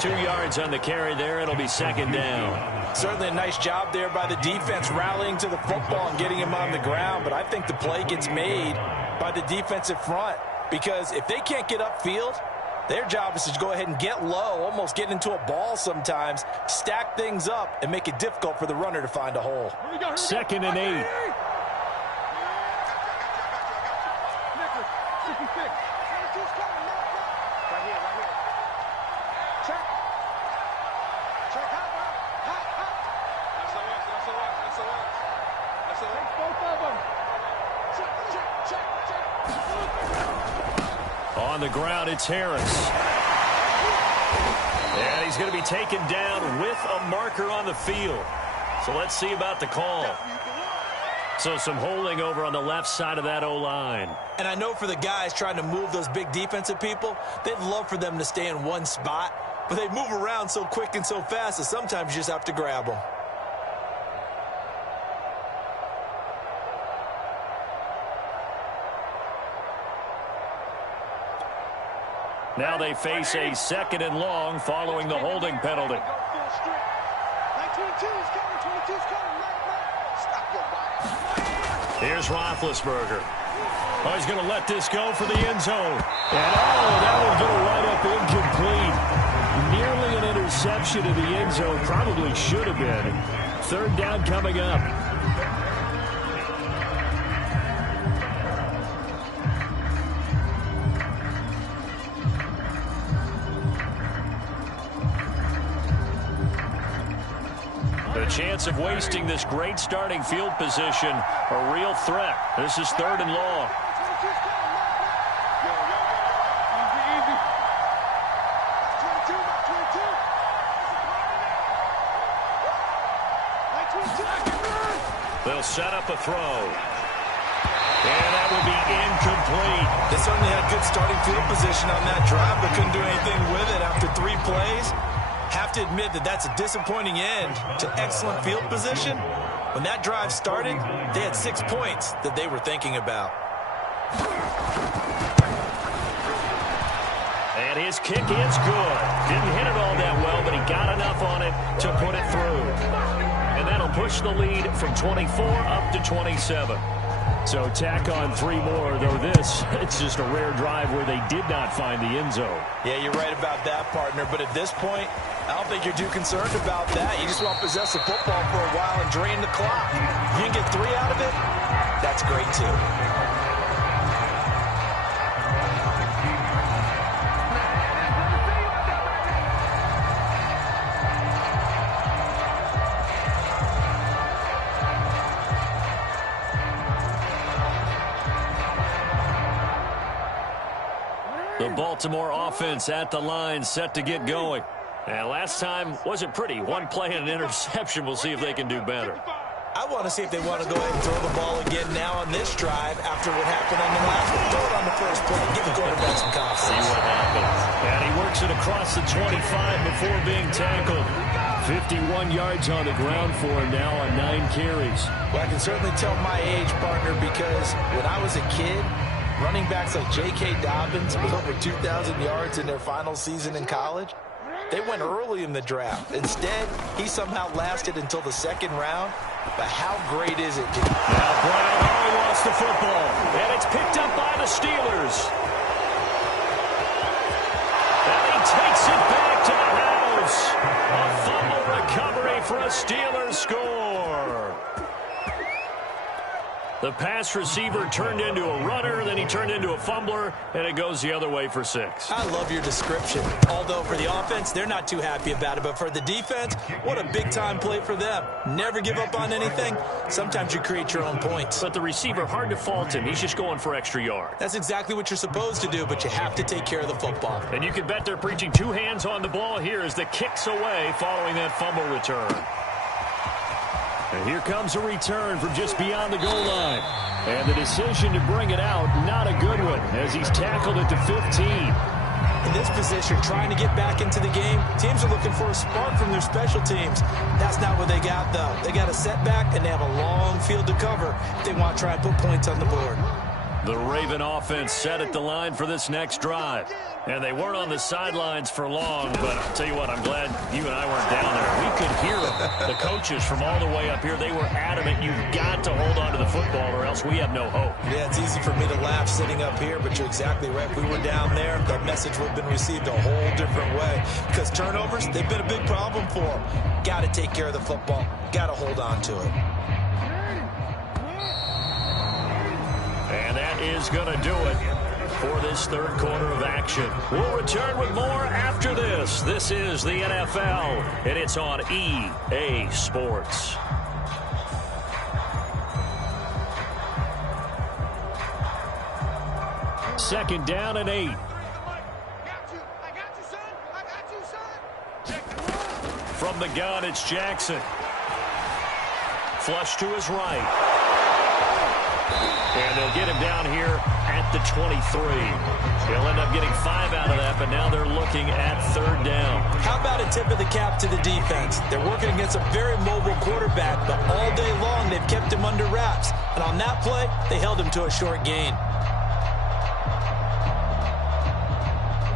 2 yards on the carry there. It'll be 2nd down. Certainly a nice job there by the defense rallying to the football and getting him on the ground, but I think the play gets made by the defensive front because if they can't get upfield, their job is to go ahead and get low, almost get into a ball sometimes, stack things up, and make it difficult for the runner to find a hole. 2nd and 8. On the ground, it's Harris. And he's going to be taken down with a marker on the field. So let's see about the call. So some holding over on the left side of that O-line. And I know for the guys trying to move those big defensive people, they'd love for them to stay in one spot, but they move around so quick and so fast that sometimes you just have to grab them. Now they face a 2nd and long following the holding penalty. Here's Roethlisberger. Oh, he's going to let this go for the end zone. And that will get a right up incomplete. Nearly an interception in the end zone. Probably should have been. 3rd down coming up. The chance of wasting this great starting field position, a real threat. This is 3rd and long. They'll set up a throw. And that will be incomplete. They certainly had good starting field position on that drive, but couldn't do anything with it after 3 plays. Have to admit that that's a disappointing end to excellent field position. When that drive started, they had 6 points that they were thinking about. And his kick is good. Didn't hit it all that well, but he got enough on it to put it through. And that'll push the lead from 24 up to 27. So tack on 3 more, though it's just a rare drive where they did not find the end zone. Yeah, you're right about that, partner. But at this point, I don't think you're too concerned about that. You just want to possess the football for a while and drain the clock. If you can get 3 out of it, that's great too. The Baltimore offense at the line, set to get going. And last time wasn't pretty. 1 play and an interception. We'll see if they can do better. I want to see if they want to go ahead and throw the ball again now on this drive after what happened on the last one. Throw it on the first play. Give the quarterback some confidence. See what happens. And he works it across the 25 before being tackled. 51 yards on the ground for him now on 9 carries. Well, I can certainly tell my age, partner, because when I was a kid, running backs like J.K. Dobbins with over 2,000 yards in their final season in college, they went early in the draft. Instead, he somehow lasted until the 2nd round. But how great is it? Now Brian Harry wants the football, and it's picked up by the Steelers. And he takes it back to the house. A fumble recovery for a Steelers score. The pass receiver turned into a runner, then he turned into a fumbler, and it goes the other way for 6. I love your description. Although for the offense, they're not too happy about it. But for the defense, what a big-time play for them. Never give up on anything. Sometimes you create your own points. But the receiver, hard to fault him. He's just going for extra yard. That's exactly what you're supposed to do, but you have to take care of the football. And you can bet they're preaching 2 hands on the ball here as the kick's away following that fumble return. And here comes a return from just beyond the goal line. And the decision to bring it out, not a good one, as he's tackled at the 15. In this position, trying to get back into the game, teams are looking for a spark from their special teams. That's not what they got, though. They got a setback, and they have a long field to cover if they want to try and put points on the board. The Raven offense set at the line for this next drive. And they weren't on the sidelines for long, but I'll tell you what, I'm glad you and I weren't down there. We could hear them. The coaches from all the way up here, they were adamant. You've got to hold on to the football or else we have no hope. Yeah, it's easy for me to laugh sitting up here, but you're exactly right. If we were down there, that message would have been received a whole different way. Because turnovers, they've been a big problem for them. Got to take care of the football. Got to hold on to it. And that is going to do it for this 3rd quarter of action. We'll return with more after this. This is the NFL, and it's on EA Sports. Second down and 8. From the gun, it's Jackson. Flush to his right. And they'll get him down here at the 23. They'll end up getting 5 out of that, but now they're looking at 3rd down. How about a tip of the cap to the defense? They're working against a very mobile quarterback, but all day long they've kept him under wraps. And on that play, they held him to a short gain.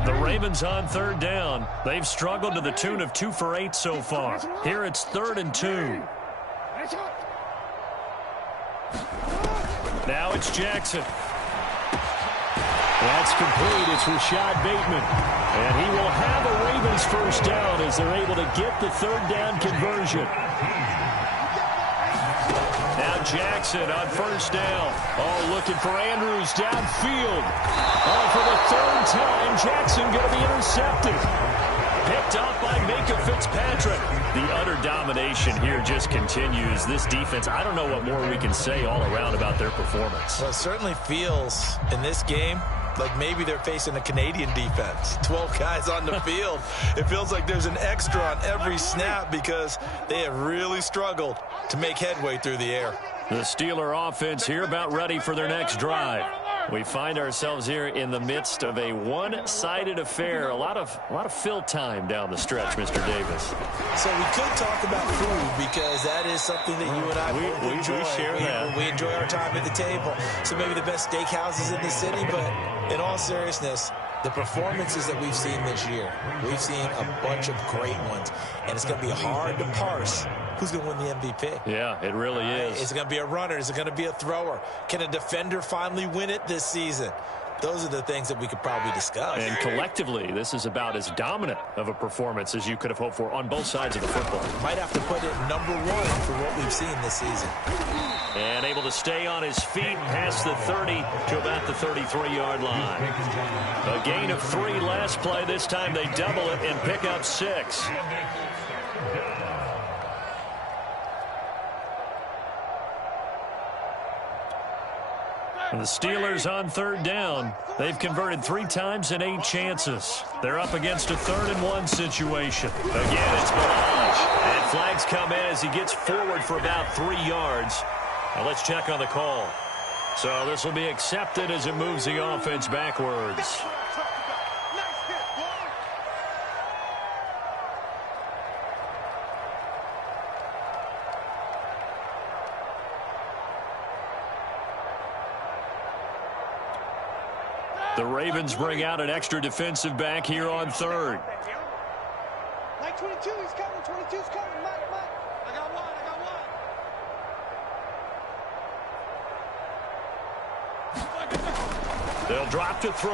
The Ravens on 3rd down. They've struggled to the tune of 2 for 8 so far. Here it's 3rd and 2. Now it's Jackson. That's complete. It's Rashad Bateman. And he will have a Ravens first down as they're able to get the 3rd down conversion. Now Jackson on 1st down. Oh, looking for Andrews downfield. Oh, for the 3rd time, Jackson going to be intercepted. Picked off by Minkah Fitzpatrick. The utter domination here just continues. This defense, I don't know what more we can say all around about their performance. Well, it certainly feels in this game like maybe they're facing a Canadian defense. 12 guys on the field. It feels like there's an extra on every snap because they have really struggled to make headway through the air. The Steeler offense here about ready for their next drive. We find ourselves here in the midst of a one-sided affair. A lot of fill time down the stretch, Mr. Davis. So we could talk about food because that is something that you and I we enjoy. We share that. We enjoy our time at the table. So maybe the best steakhouses in the city, but in all seriousness, the performances that we've seen this year, we've seen a bunch of great ones, and it's going to be hard to parse who's going to win the MVP. Yeah, it really is. Is it going to be a runner? Is it going to be a thrower? Can a defender finally win it this season? Those are the things that we could probably discuss. And collectively, this is about as dominant of a performance as you could have hoped for on both sides of the football. Might have to put it number 1 for what we've seen this season. And able to stay on his feet past the 30 to about the 33-yard line. A gain of 3 last play. This time they double it and pick up 6. And the Steelers on 3rd down. They've converted 3 times in 8 chances. They're up against a 3rd and 1 situation. Again, it's Ballage. And flags come in as he gets forward for about 3 yards. Now let's check on the call. So this will be accepted as it moves the offense backwards. The Ravens bring out an extra defensive back here on third. Mike 22, he's coming. 22's coming. Mike. I got one. They'll drop to throw.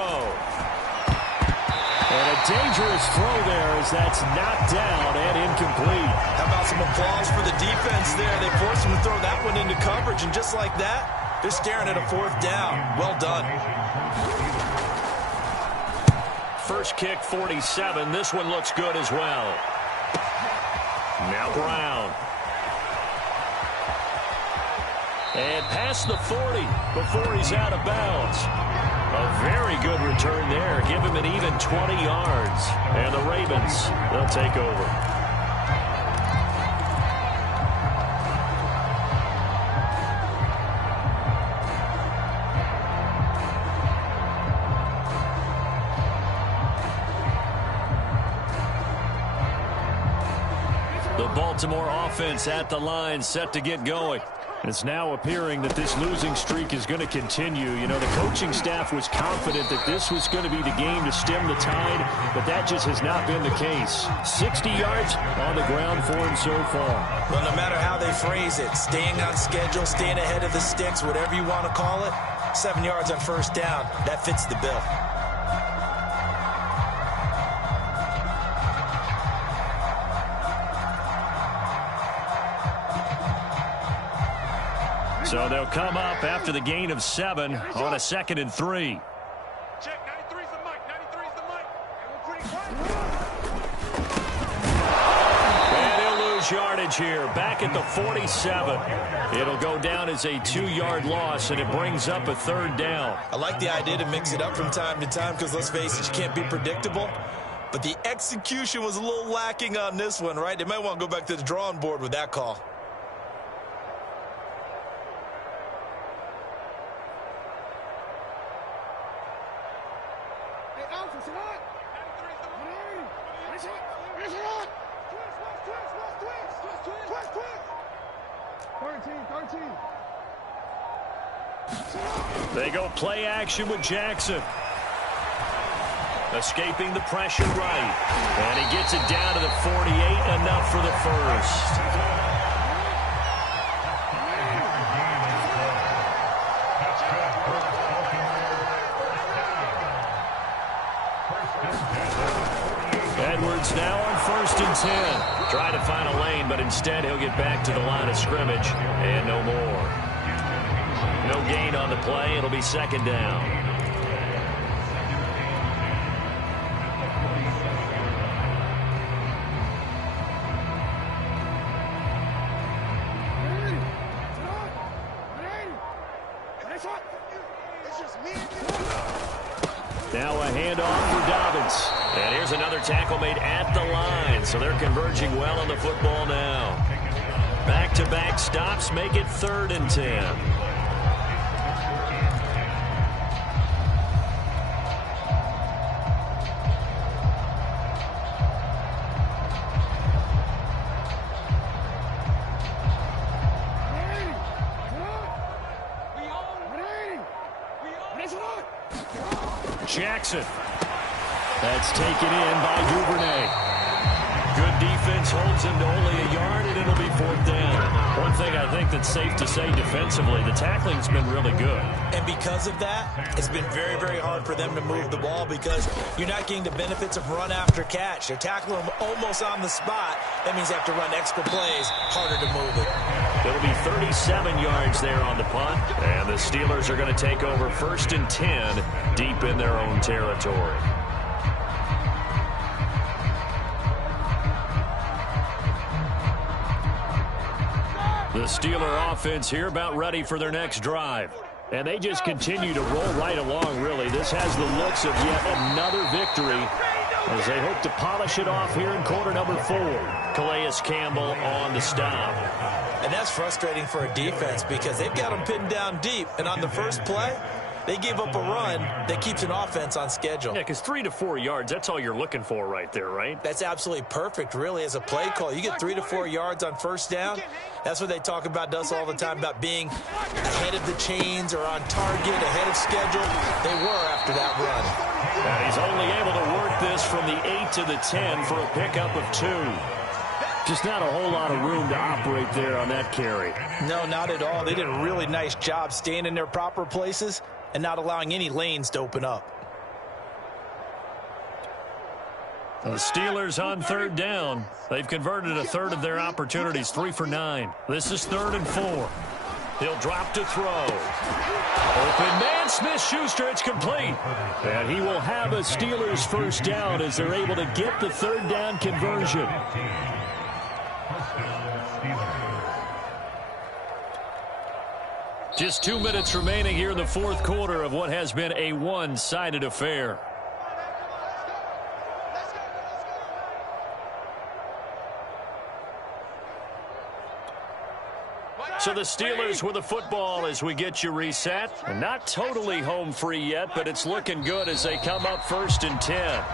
And a dangerous throw there as that's knocked down and incomplete. How about some applause for the defense there? They forced him to throw that one into coverage, and just like that, they're staring at a 4th down. Well done. First kick, 47. This one looks good as well. Now Brown. And past the 40 before he's out of bounds. A very good return there. Give him an even 20 yards. And the Ravens, they'll take over. The Baltimore offense at the line, set to get going. It's now appearing that this losing streak is going to continue. You know, the coaching staff was confident that this was going to be the game to stem the tide, but that just has not been the case. 60 yards on the ground for him so far. Well, no matter how they phrase it, staying on schedule, staying ahead of the sticks, whatever you want to call it, 7 yards on first down, that fits the bill. So they'll come up after the gain of 7 on a 2nd and 3. Check, 93's the mic. 93's the mic. And we're pretty quiet. And he'll lose yardage here. Back at the 47. It'll go down as a 2-yard loss, and it brings up a 3rd down. I like the idea to mix it up from time to time because, let's face it, you can't be predictable. But the execution was a little lacking on this one, right? They might want to go back to the drawing board with that call. They go play action with Jackson. Escaping the pressure right. And he gets it down to the 48, enough for the first. Edwards now on 1st and 10. Trying to find a lane, but instead he'll get back to the line of scrimmage. And no more. No gain on the play. It'll be 2nd down. Now a handoff for Dobbins. And here's another tackle made at the line. So they're converging well on the football now. Back-to-back stops make it 3rd and 10. Jackson. That's taken in by Duvernay. Good defense holds him to only a yard, and it'll be 4th down. One thing I think that's safe to say defensively, the tackling's been really good. And because of that, it's been very, very hard for them to move the ball because you're not getting the benefits of run after catch. They're tackling them almost on the spot. That means they have to run extra plays, harder to move it. It'll be 37 yards there on the punt, and the Steelers are going to take over 1st and 10 deep in their own territory. The Steeler offense here about ready for their next drive. And they just continue to roll right along, really. This has the looks of yet another victory as they hope to polish it off here in quarter number 4. Calais Campbell on the stop. And that's frustrating for a defense because they've got them pinned down deep. And on the first play, They give up a run that keeps an offense on schedule. Yeah, because 3 to 4 yards, that's all you're looking for right there, right? That's absolutely perfect, really, as a play call. You get 3 to 4 yards on first down. That's what they talk about us all the time, about being ahead of the chains or on target, ahead of schedule. They were after that run. And he's only able to work this from the 8 to the 10 for a pickup of 2. Just not a whole lot of room to operate there on that carry. No, not at all. They did a really nice job staying in their proper places and not allowing any lanes to open up. The Steelers on third down. They've converted a third of their opportunities, 3 for 9. This is 3rd and 4. He'll drop to throw. Open man, Smith-Schuster, it's complete. And he will have a Steelers first down as they're able to get the third down conversion. Just 2 minutes remaining here in the fourth quarter of what has been a one-sided affair. So the Steelers with the football as we get you reset. And not totally home free yet, but it's looking good as they come up 1st and 10.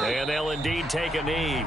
And they'll indeed take a knee.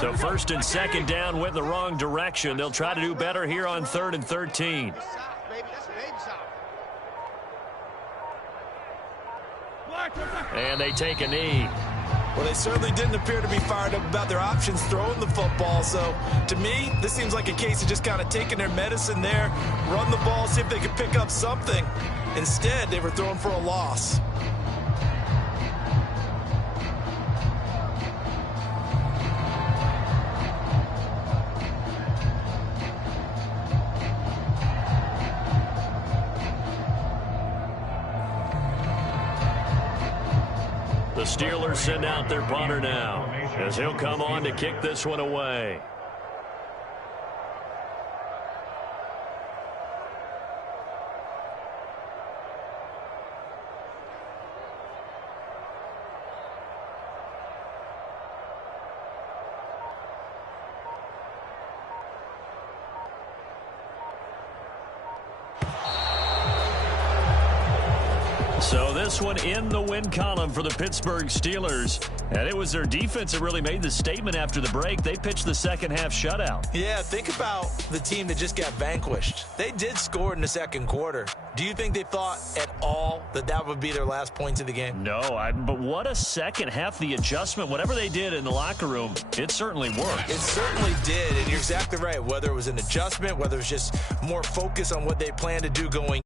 So 1st and 2nd down went the wrong direction. They'll try to do better here on 3rd and 13. And they take a knee. Well, they certainly didn't appear to be fired up about their options throwing the football. So, to me, this seems like a case of just kind of taking their medicine there, run the ball, see if they could pick up something. Instead, they were throwing for a loss. The Steelers send out their punter now as he'll come on to kick this one away. So this one in the win column for the Pittsburgh Steelers. And it was their defense that really made the statement after the break. They pitched the second half shutout. Yeah, think about the team that just got vanquished. They did score in the second quarter. Do you think they thought at all that that would be their last points of the game? No, but what a second half. The adjustment, whatever they did in the locker room, it certainly worked. It certainly did, and you're exactly right. Whether it was an adjustment, whether it was just more focus on what they plan to do going